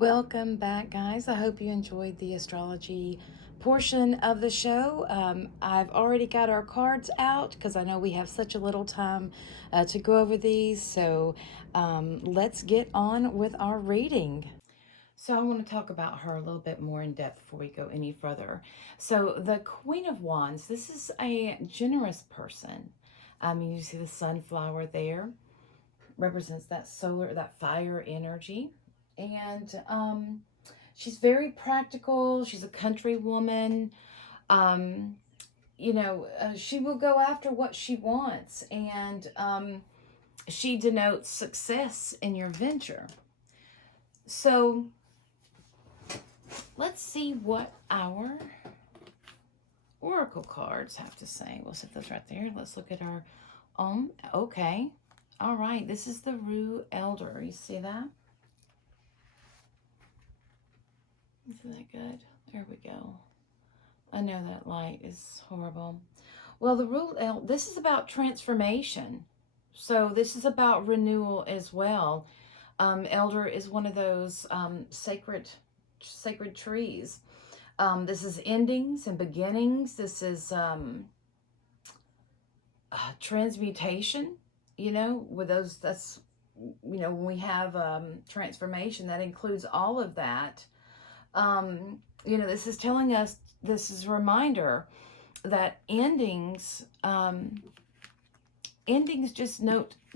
Welcome back, guys. I hope you enjoyed the astrology portion of the show. I've already got our cards out because I know we have such a little time to go over these. So let's get on with our reading. So I want to talk about her a little bit more in depth before we go any further. So the Queen of Wands, this is a generous person. You see the sunflower there, represents that solar, that fire energy. And she's very practical. She's a country woman. Um, she will go after what she wants, and she denotes success in your venture. So let's see what our oracle cards have to say. We'll set those right there. Let's look at our okay. All right, this is the Rue Elder. You see that? Isn't that good? There we go. I know that light is horrible. Well, the Rule, this is about transformation. So this is about renewal as well. Elder is one of those sacred trees. This is endings and beginnings. This is transmutation. With those, that's, when we have transformation, that includes all of that. This is telling us, this is a reminder that endings just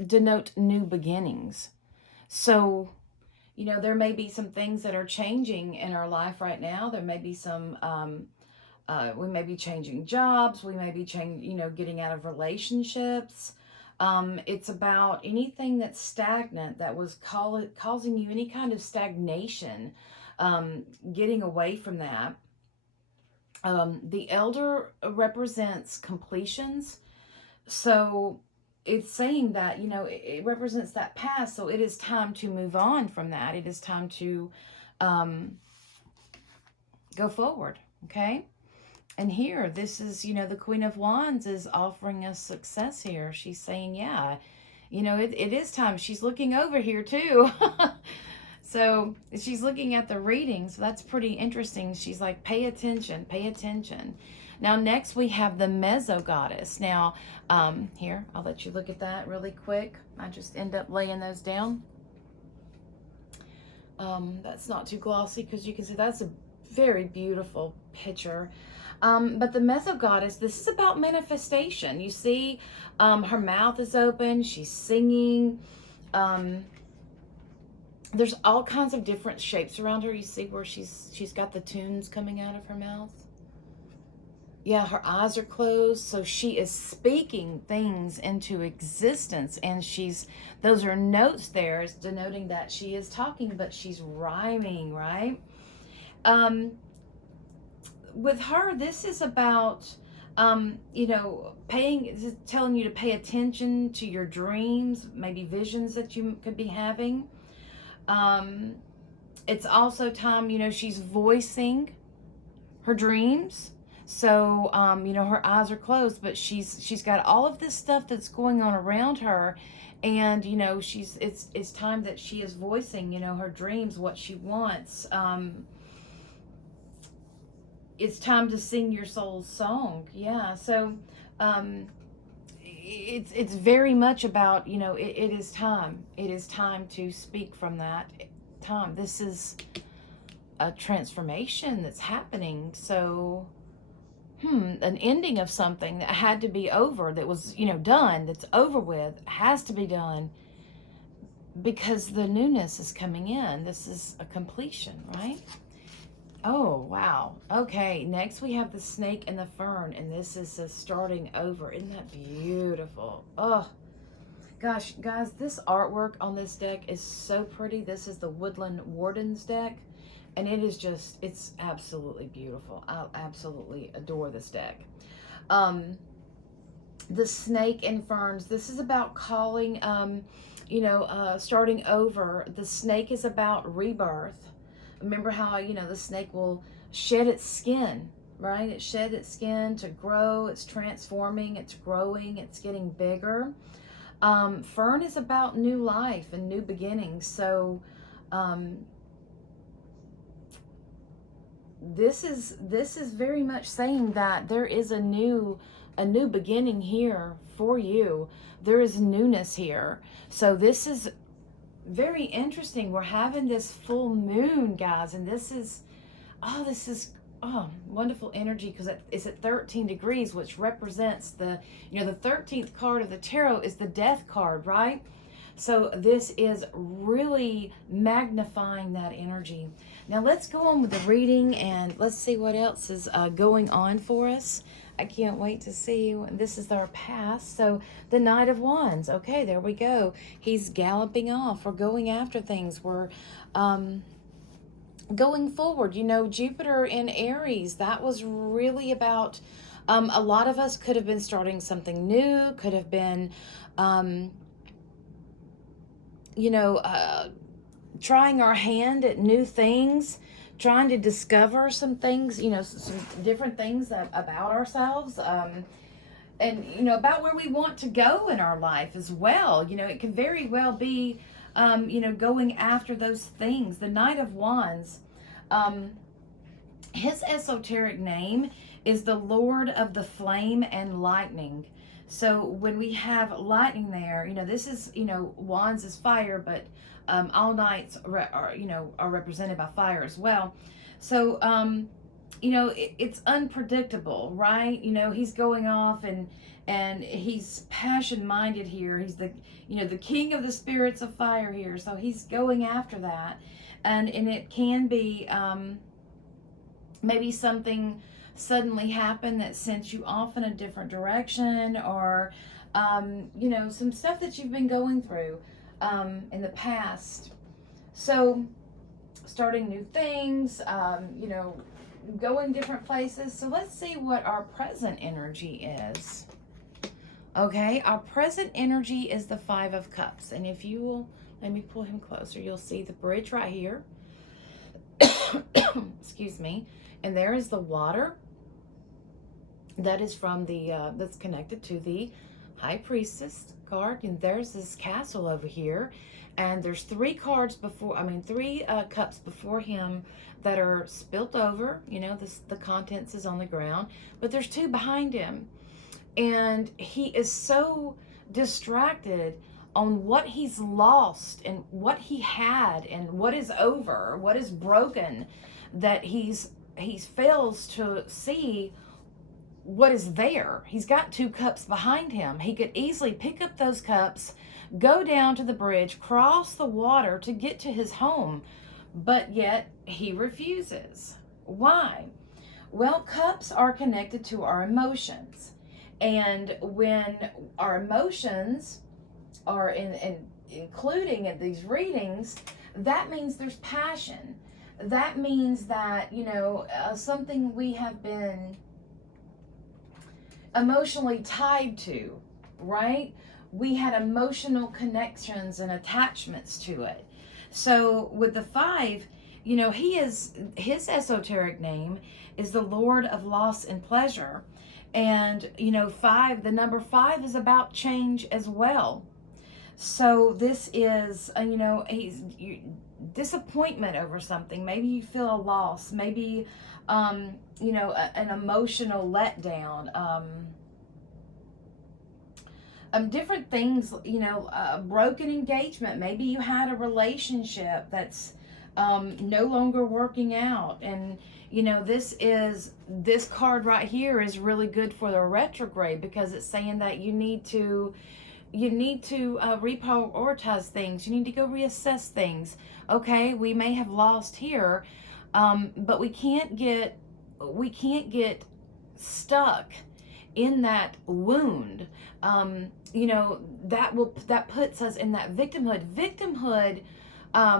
denote new beginnings. So, there may be some things that are changing in our life right now. There may be some, we may be changing jobs. We may be getting out of relationships. It's about anything that's stagnant, that was causing you any kind of stagnation, getting away from that. The elder represents completions. So it's saying that, it represents that past. So it is time to move on from that. It is time to go forward. Okay. And here, this is, the Queen of Wands is offering us success here. She's saying, yeah, it is time. She's looking over here too. So she's looking at the reading. So that's pretty interesting. She's like, pay attention, pay attention. Now, next we have the Meso Goddess. Now, here, I'll let you look at that really quick. I just end up laying those down. That's not too glossy because you can see that's a very beautiful picture. But the Meso Goddess, this is about manifestation. You see, her mouth is open. She's singing. There's all kinds of different shapes around her. You see where she's got the tunes coming out of her mouth. Yeah, her eyes are closed, so she is speaking things into existence, and those are notes there, is denoting that she is talking, but she's rhyming, right? With her, this is about, telling you to pay attention to your dreams, maybe visions that you could be having. It's also time, she's voicing her dreams. So, her eyes are closed, but she's got all of this stuff that's going on around her. And, it's time that she is voicing, her dreams, what she wants. It's time to sing your soul's song. Yeah. So, it's very much about, it is time. It is time to speak from that time. This is a transformation that's happening. So, an ending of something that had to be over, that was, done, that's over with, has to be done because the newness is coming in. This is a completion, right? Oh, wow. Okay, next we have the snake and the fern, and this is a starting over. Isn't that beautiful? Oh, gosh, guys, this artwork on this deck is so pretty. This is the Woodland Wardens deck, and it is just, it's absolutely beautiful. I absolutely adore this deck. The snake and ferns, this is about calling, starting over. The snake is about rebirth. Remember how, the snake will shed its skin, right? It shed its skin to grow. It's transforming. It's growing. It's getting bigger. Fern is about new life and new beginnings. So this is very much saying that there is a new beginning here for you. There is newness here. So this is very interesting. We're having this full moon, guys, and this is wonderful energy, because it's at 13 degrees, which represents the 13th card of the tarot is the death card, right? So this is really magnifying that energy. Now let's go on with the reading, and let's see what else is going on for us. I can't wait to see. This is our past. So the Knight of Wands. Okay, there we go. He's galloping off. We're going after things. We're going forward. Jupiter in Aries, that was really about a lot of us could have been starting something new, could have been trying our hand at new things, trying to discover some things, some different things about ourselves, and about where we want to go in our life as well. It could very well be going after those things. The Knight of Wands, his esoteric name is the Lord of the Flame and Lightning. So when we have lightning there, this is, Wands is fire, but all knights are represented by fire as well. So, it's unpredictable, right? He's going off and he's passion-minded here. He's the king of the spirits of fire here. So he's going after that. And it can be maybe something suddenly happened that sent you off in a different direction, or some stuff that you've been going through in the past. So starting new things, going different places. So let's see what our present energy is. Okay, our present energy is the Five of Cups. And if you will, let me pull him closer, you'll see the bridge right here. Excuse me. And there is the water. That is from the, that's connected to the High Priestess card. And there's this castle over here. And there's three cups before him that are spilt over. The contents is on the ground. But there's two behind him. And he is so distracted on what he's lost and what he had and what is over, what is broken, that he fails to see what is there. He's got two cups behind him. He could easily pick up those cups, go down to the bridge, cross the water to get to his home, but yet he refuses. Why? Well, cups are connected to our emotions. And when our emotions are including in these readings, that means there's passion. That means that, something we have been emotionally tied to, right? We had emotional connections and attachments to it. So with the five, his esoteric name is the Lord of Loss and Pleasure. And, the number 5 is about change as well. So this is, disappointment over something. Maybe you feel a loss. Maybe, an emotional letdown. Different things, broken engagement. Maybe you had a relationship that's no longer working out. And, this card right here is really good for the retrograde, because it's saying that you need to reprioritize things. You need to go reassess things. Okay, we may have lost here, but we can't get stuck in that wound. That puts us in that victimhood. Victimhood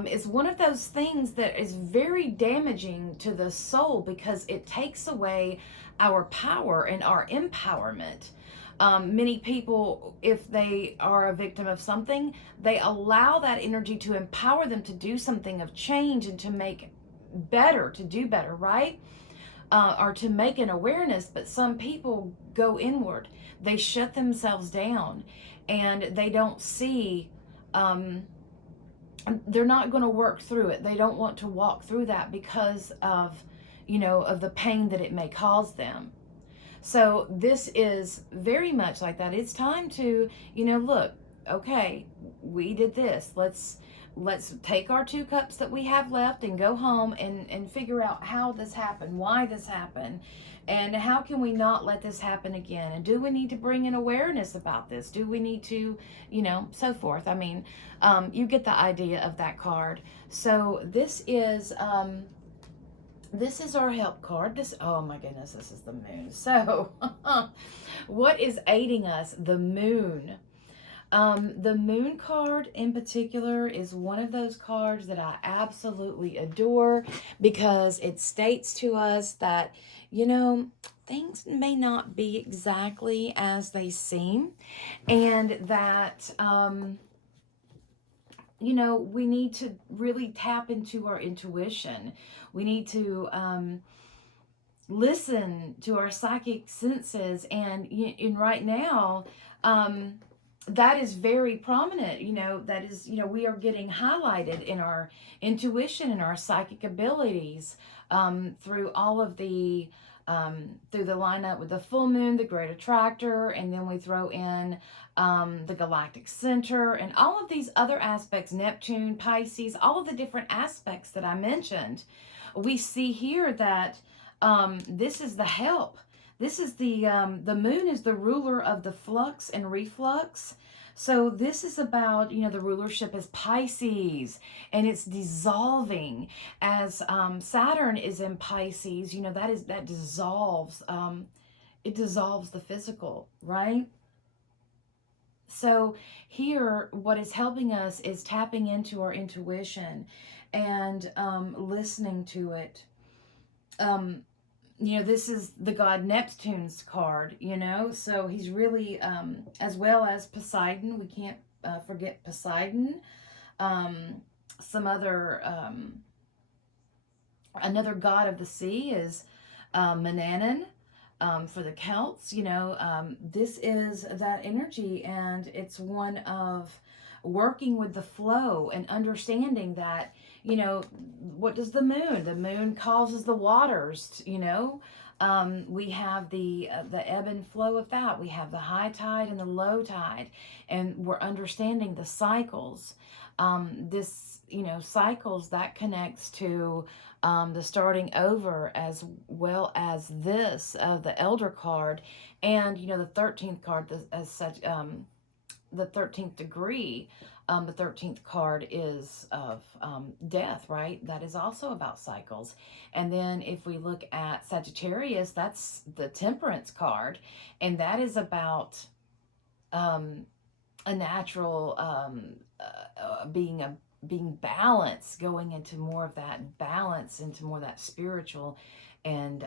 is one of those things that is very damaging to the soul, because it takes away our power and our empowerment. Many people, if they are a victim of something, they allow that energy to empower them to do something of change and to do better, right? Or to make an awareness. But some people go inward. They shut themselves down, and they don't see, they're not going to work through it. They don't want to walk through that because of, of the pain that it may cause them. So this is very much like that. It's time to, look, okay, we did this. Let's take our 2 cups that we have left and go home and figure out how this happened, why this happened, and how can we not let this happen again? And do we need to bring in awareness about this? Do we need to, so forth? I mean, you get the idea of that card. So this is our help card. Oh my goodness, this is the moon. So, what is aiding us? The moon. The moon card in particular is one of those cards that I absolutely adore because it states to us that, things may not be exactly as they seem, and that, we need to really tap into our intuition. We need to listen to our psychic senses. And right now, that is very prominent. That is, we are getting highlighted in our intuition and our psychic abilities through all of the through the lineup with the full moon, the great attractor, and then we throw in the galactic center and all of these other aspects, Neptune, Pisces, all of the different aspects that I mentioned. We see here that this is the help. This is the moon is the ruler of the flux and reflux. So this is about, the rulership is Pisces, and it's dissolving as Saturn is in Pisces. That dissolves. It dissolves the physical, right? So here, what is helping us is tapping into our intuition and listening to it. This is the god Neptune's card, so he's really, as well as Poseidon, we can't forget Poseidon. Some other, another god of the sea is Manannan. For the Celts, this is that energy, and it's one of working with the flow and understanding that, what does the moon? The moon causes the waters, we have the ebb and flow of that. We have the high tide and the low tide, and we're understanding the cycles. Cycles that connects to the starting over, as well as the elder card, and the 13th card as such, the 13th degree. The 13th card is of death, right? That is also about cycles. And then if we look at Sagittarius, that's the Temperance card, and that is about a natural being balanced, going into more of that balance, into more of that spiritual and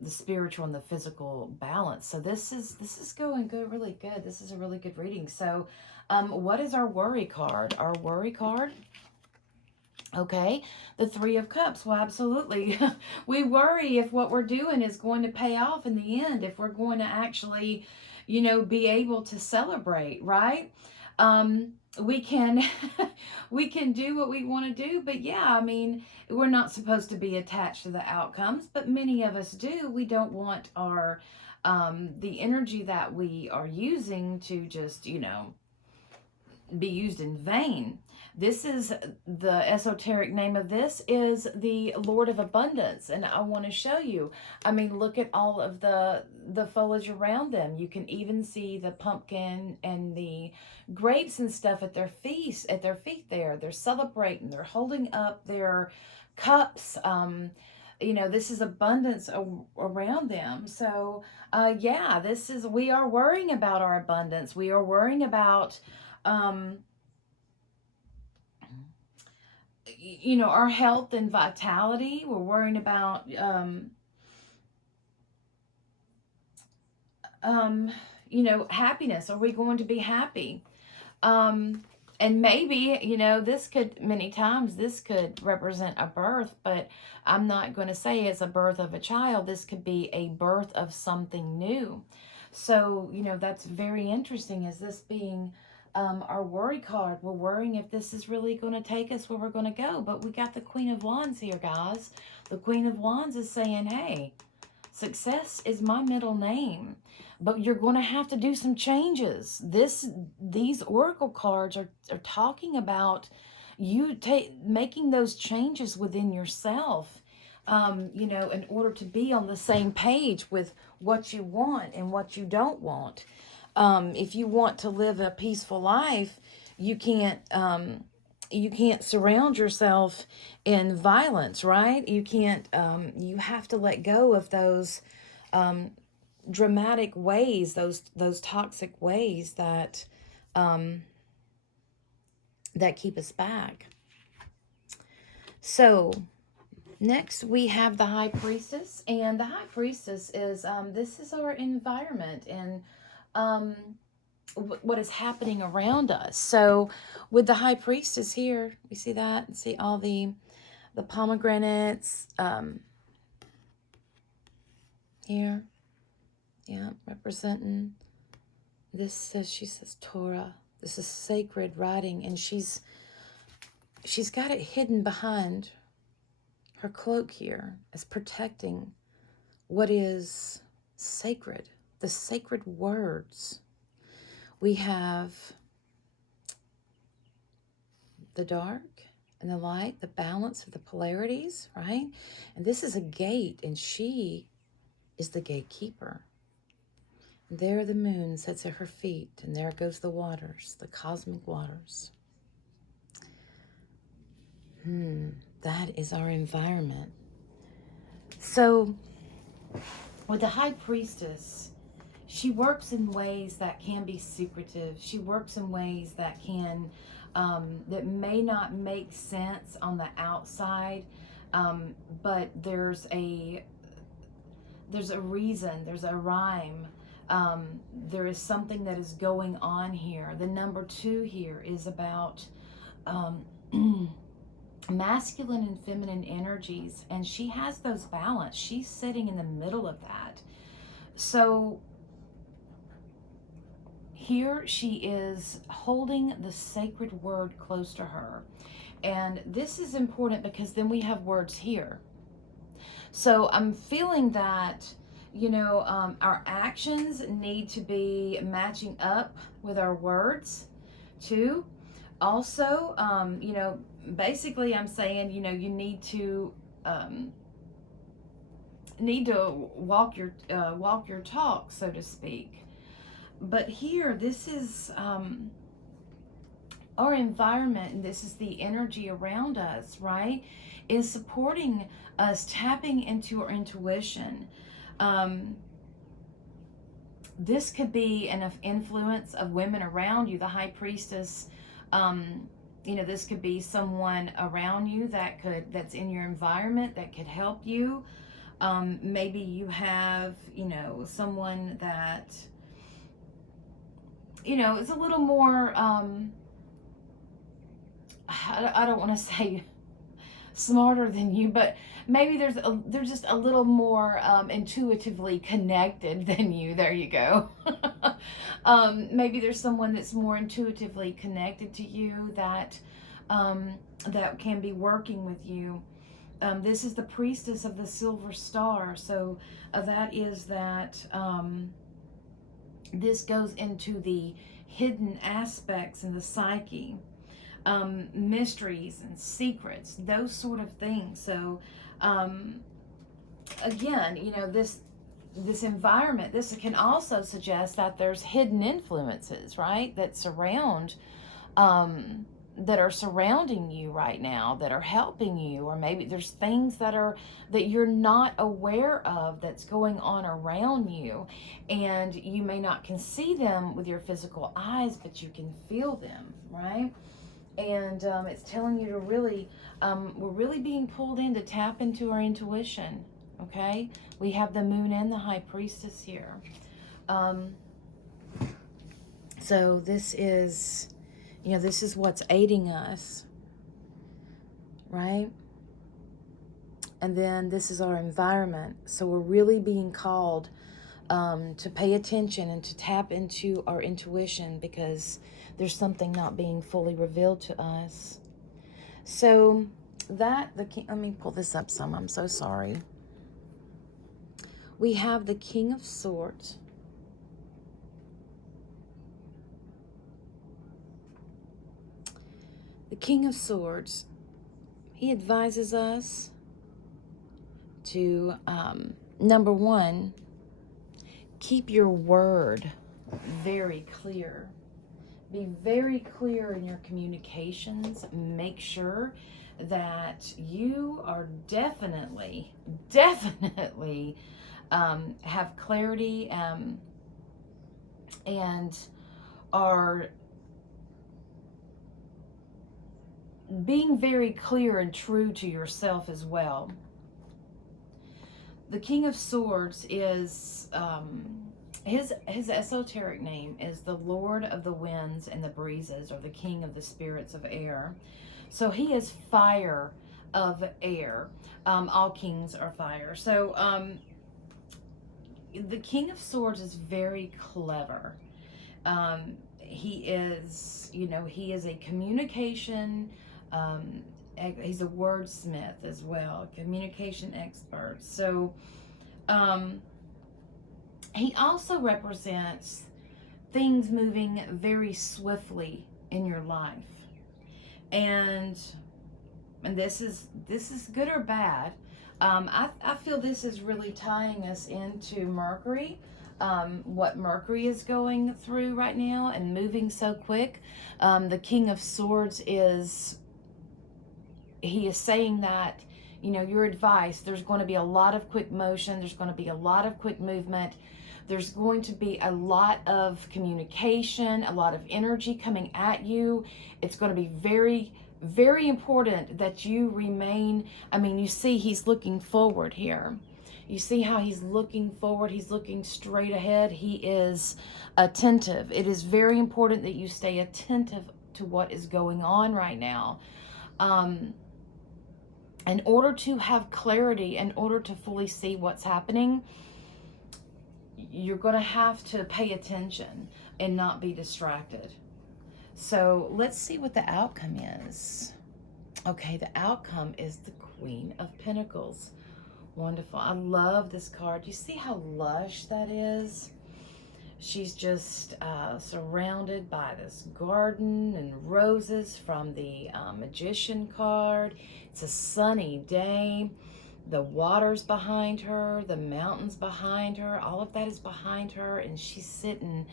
the spiritual and the physical balance. So this is going good, really good. This is a really good reading. So what is our worry card? Our worry card, okay, the 3 of Cups. Well, absolutely. We worry if what we're doing is going to pay off in the end, if we're going to actually, be able to celebrate, right? We can we can do what we want to do, but yeah, I mean, we're not supposed to be attached to the outcomes, but many of us do. We don't want our the energy that we are using to just, be used in vain. This is the esoteric name of this is the Lord of Abundance, and I want to show you. I mean, look at all of the foliage around them. You can even see the pumpkin and the grapes and stuff at their feet. There, they're celebrating. They're holding up their cups. This is abundance around them. So, yeah, we are worrying about our abundance. We are worrying about our health and vitality. We're worrying about happiness. Are we going to be happy? And maybe, many times this could represent a birth, but I'm not going to say it's a birth of a child. This could be a birth of something new. So, that's very interesting. Is this being Our worry card, we're worrying if this is really going to take us where we're going to go. But we got the Queen of Wands here, guys. The Queen of Wands is saying, hey, success is my middle name, but you're going to have to do some changes. These oracle cards are talking about you making those changes within yourself, in order to be on the same page with what you want and what you don't want. If you want to live a peaceful life, you can't surround yourself in violence, right? You can't. You have to let go of those dramatic ways, those toxic ways that that keep us back. So next we have the High Priestess, and the High Priestess is this is our environment and what is happening around us. So with the High Priestess here, you see that? See all the pomegranates here. Yeah, representing this. She says Torah. This is sacred writing, and she's got it hidden behind her cloak here as protecting what is sacred, the sacred words. We have the dark and the light, the balance of the polarities, right? And this is a gate, and she is the gatekeeper. And there the moon sits at her feet, and there goes the waters, the cosmic waters. That is our environment. So with the High Priestess, she works in ways that can be secretive. She works in ways that can that may not make sense on the outside, but there's a reason, there's a rhyme. There is something that is going on here. The number 2 here is about masculine and feminine energies, and she has those balance. She's sitting in the middle of that. So here she is holding the sacred word close to her. And this is important because then we have words here. So I'm feeling that, our actions need to be matching up with our words too. Also, basically I'm saying, you need to walk your talk, so to speak. But here, this is our environment, and this is the energy around us, right? Is supporting us tapping into our intuition. This could be an influence of women around you. The High Priestess, this could be someone around you that's in your environment that could help you. Maybe you have, someone that, is a little more, I don't want to say smarter than you, but maybe they're just a little more intuitively connected than you. There you go. Maybe there's someone that's more intuitively connected to you that that can be working with you. This is the Priestess of the Silver Star, so that is that this goes into the hidden aspects in the psyche. Mysteries and secrets, those sort of things. So again, this environment, this can also suggest that there's hidden influences, right, that are surrounding you right now, that are helping you, or maybe there's things that you're not aware of that's going on around you, and you may not can see them with your physical eyes, but you can feel them, right? And it's telling you to really, we're really being pulled in to tap into our intuition, okay? We have the moon and the High Priestess here. So this is, this is what's aiding us, right? And then this is our environment. So we're really being called to pay attention and to tap into our intuition, because there's something not being fully revealed to us. So that the king, let me pull this up some. I'm so sorry. We have the King of Swords. The King of Swords, he advises us to, number one, keep your word very clear. Be very clear in your communications. Make sure that you are definitely have clarity, and are being very clear and true to yourself as well. The King of Swords is, his esoteric name is the Lord of the Winds and the Breezes, or the King of the Spirits of Air. So he is fire of air. All kings are fire. So the King of Swords is very clever. He is, he is a communication, he's a wordsmith as well, communication expert. So he also represents things moving very swiftly in your life. And this is good or bad. I feel this is really tying us into Mercury, what Mercury is going through right now and moving so quick. The King of Swords he is saying that, your advice, there's going to be a lot of quick motion, there's going to be a lot of quick movement, there's going to be a lot of communication, a lot of energy coming at you. It's going to be very, very important that you remain, you see he's looking forward here. You see how he's looking forward, he's looking straight ahead, he is attentive. It is very important that you stay attentive to what is going on right now. In order to have clarity, in order to fully see what's happening, you're going to have to pay attention and not be distracted. So let's see what the outcome is. Okay, the outcome is the Queen of Pentacles. Wonderful. I love this card. You see how lush that is? She's just surrounded by this garden and roses from the Magician card. It's a sunny day. The water's behind her, the mountains behind her, all of that is behind her, and she's sitting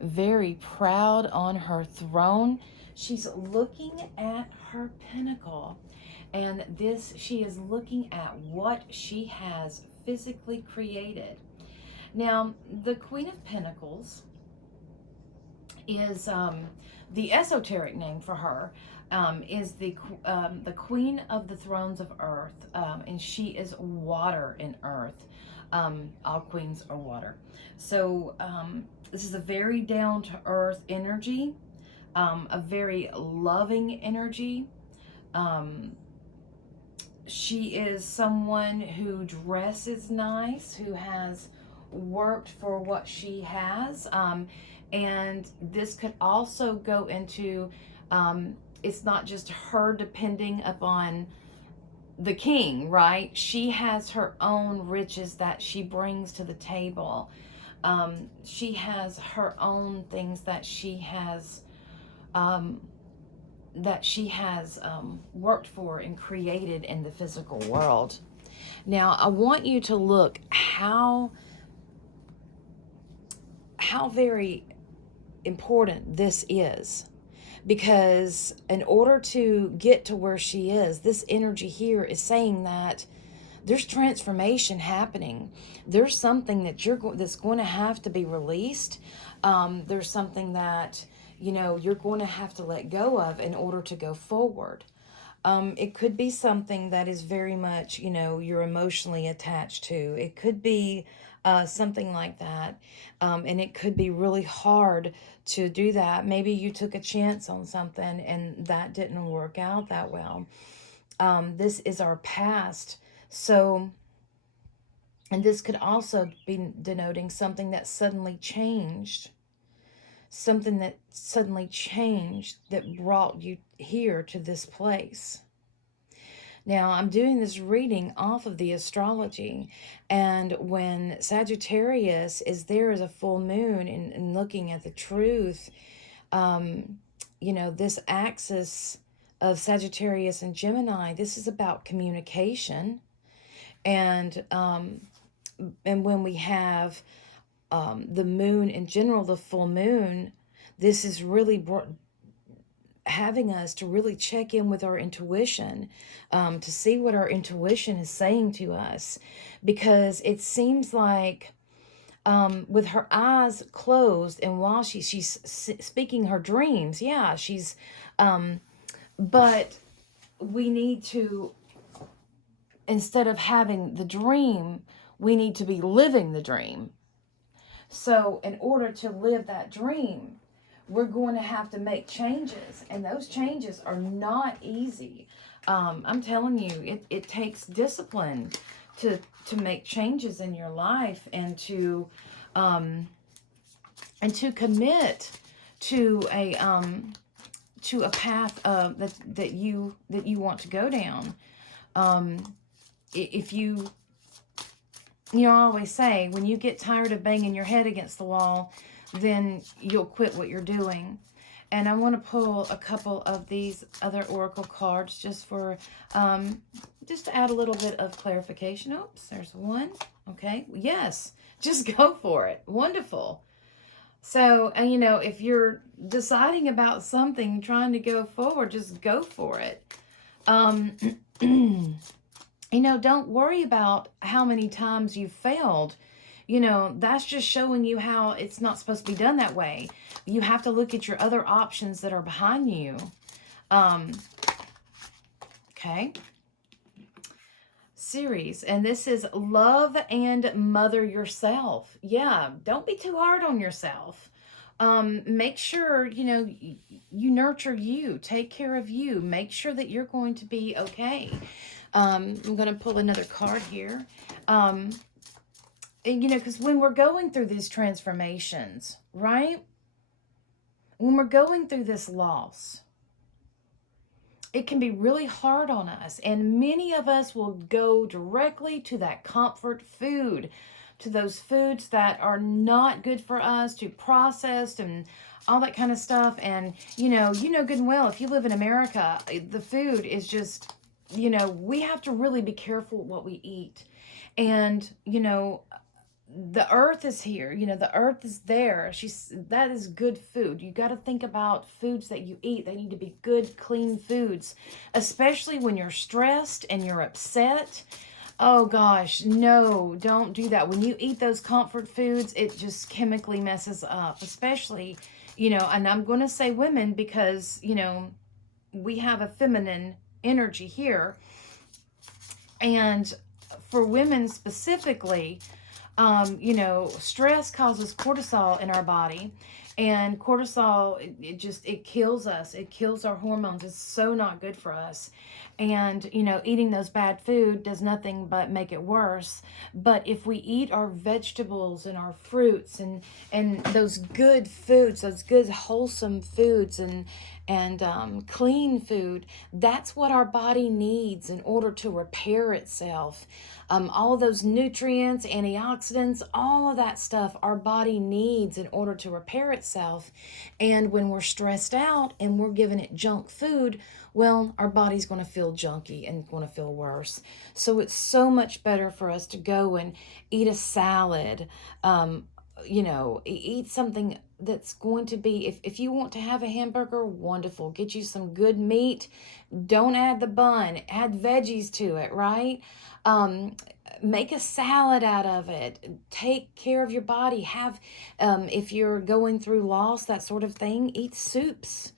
very proud on her throne. She's looking at her pinnacle, and she is looking at what she has physically created. Now, the Queen of Pentacles is the esoteric name for her. Is the Queen of the Thrones of Earth, and she is water and earth. All queens are water. So this is a very down-to-earth energy, a very loving energy. She is someone who dresses nice, who has worked for what she has. And this could also go into, it's not just her depending upon the king, right? She has her own riches that she brings to the table. She has her own things that she has worked for and created in the physical world. Now, I want you to look how very important this is, because in order to get to where she is, this energy here is saying that there's transformation happening. There's something that that's going to have to be released. There's something that you're going to have to let go of in order to go forward. It could be something that is very much, you're emotionally attached to. It could be something like that. And it could be really hard to do that. Maybe you took a chance on something and that didn't work out that well. This is our past. So And this could also be denoting something that suddenly changed, something that suddenly changed that brought you here to this place. Now, I'm doing this reading off of the astrology, and when Sagittarius is there as a full moon and looking at the truth, um, this axis of Sagittarius and Gemini, this is about communication. And when we have the moon in general, the full moon, this is really having us to really check in with our intuition, to see what our intuition is saying to us, because it seems like with her eyes closed and while she's speaking her dreams, yeah, she's but we need to, instead of having the dream, we need to be living the dream. So in order to live that dream, we're going to have to make changes, and those changes are not easy. I'm telling you, it takes discipline to make changes in your life, and to commit to a path that you want to go down. If I always say, when you get tired of banging your head against the wall, then you'll quit what you're doing. And I want to pull a couple of these other oracle cards just for, just to add a little bit of clarification. Oops, there's one. Okay, yes, just go for it. Wonderful. So, and if you're deciding about something, trying to go forward, just go for it. Don't worry about how many times you've failed. That's just showing you how it's not supposed to be done that way. You have to look at your other options that are behind you. Okay. Series, and this is love and mother yourself. Yeah, don't be too hard on yourself. Make sure, you nurture you, take care of you, make sure that you're going to be okay. I'm going to pull another card here. And, because when we're going through these transformations, right? When we're going through this loss, it can be really hard on us. And many of us will go directly to that comfort food, to those foods that are not good for us, to processed and all that kind of stuff. And, good and well, if you live in America, the food is just, we have to really be careful what we eat. And, the earth is here, the earth is there. That is good food. You got to think about foods that you eat. They need to be good, clean foods, especially when you're stressed and you're upset. Oh gosh, no, don't do that. When you eat those comfort foods, it just chemically messes up, especially, and I'm going to say women because, we have a feminine energy here. And for women specifically, stress causes cortisol in our body, and cortisol, it kills us. It kills our hormones. It's so not good for us. And, eating those bad food does nothing but make it worse. But if we eat our vegetables and our fruits and those good foods, those good wholesome foods and clean food, that's what our body needs in order to repair itself. All of those nutrients, antioxidants, all of that stuff our body needs in order to repair itself. And when we're stressed out and we're giving it junk food, well, our body's going to feel junky and going to feel worse. So it's so much better for us to go and eat a salad, eat something that's going to be, if you want to have a hamburger, wonderful. Get you some good meat. Don't add the bun. Add veggies to it, right? Make a salad out of it. Take care of your body. If you're going through loss, that sort of thing, eat soups.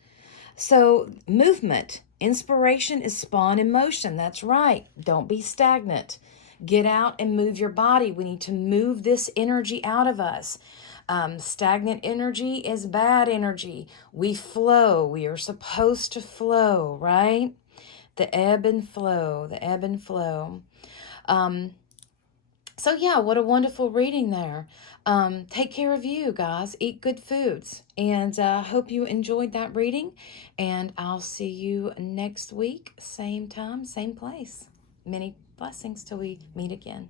So movement, inspiration is spawned in motion. That's right. Don't be stagnant. Get out and move your body. We need to move this energy out of us. Stagnant energy is bad energy. We flow. We are supposed to flow, right? The ebb and flow, the ebb and flow. So, yeah, what a wonderful reading there. Take care of you guys. Eat good foods. And hope you enjoyed that reading. And I'll see you next week, same time, same place. Many blessings till we meet again.